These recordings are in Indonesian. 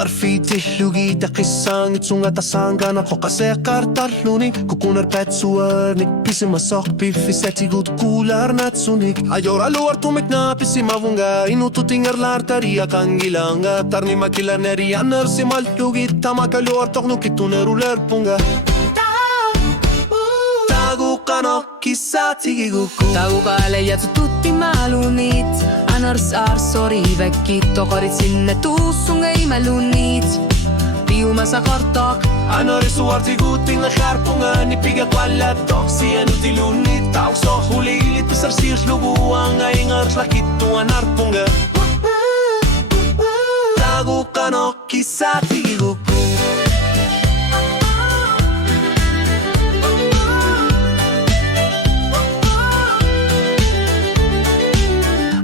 Tarfitihlugi takisangit sunga tasangana Hokasekar tarlunik Kukunar petsuarnik Pisimasok pifisetigut kular natsunik Ayor aluar tumik na pisimavunga Inututingarlar taria kangilanga Tarni makilaneri anar simaltugit Tamakaluar toknukituneruler punga Tagu kalejat tutti malunit Anars arsori vekit Tokarit sinne tuussun ei malunit Piumassa kartak Anori suarti gutin na harpunga Nipiga kwala toksi anutilunit Taukso hulilit Pisar sirs lubuang Ayngars lakitu anarpunga Tagu kanok kisati giguku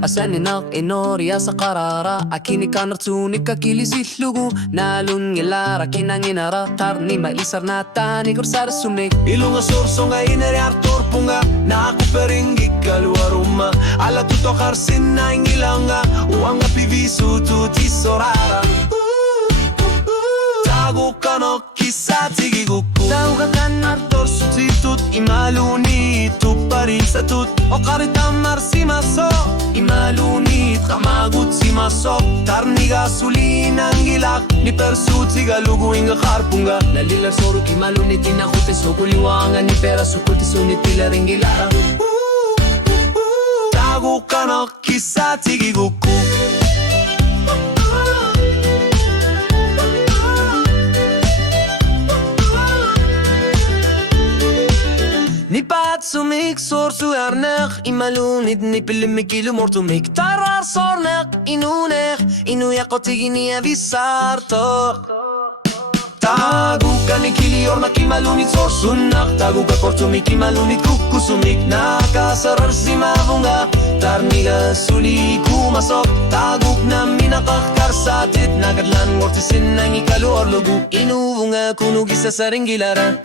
Asaninak inoria sa karara Akini kanartunik kakilisitlugu Nalun ngilara kinanginara Tarni maisar na tani kursar sumik Ilunga sorso nga ineri artor punga Na aku peringgi keluar rumah Ala tutokar sinna ingilanga Uanga pivisu tuti sorara Tagu kanok kisati giguku Tahu kanar Torsu titut imaluni Tuparin satut Okari tamar simaso Imaluni kamagut simaso Tarni gasolina ngilak Ni persuti galugu inga harpunga Lalilar soru kimaluni tinakute Sokuliwanga ni pera sukulti sunitilar ingilara Tagu kanok kisati giguku Ni patsumik sorsu arnek Imalunid ni pilimikilo mortumik Tarar sornek inunek Inuyakotigini avisartok Tagu kanikili ornak imalunit sorsunak Tagu kakortumik imalunit kukusumik Nakasarar simavunga Tarniga suli kumasok Taguk na minakakkarsatit Nagadlan mortisin nang ikaluar lugu Inuvunga kunugisa sa ringgilara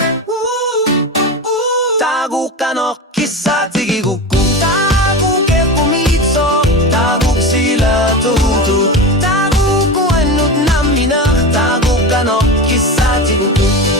Tagu kanok kisati giguku Tagu ke pumitso Tagu sila tutu Tagu ku anut na minak Tagu kanok kisati giguku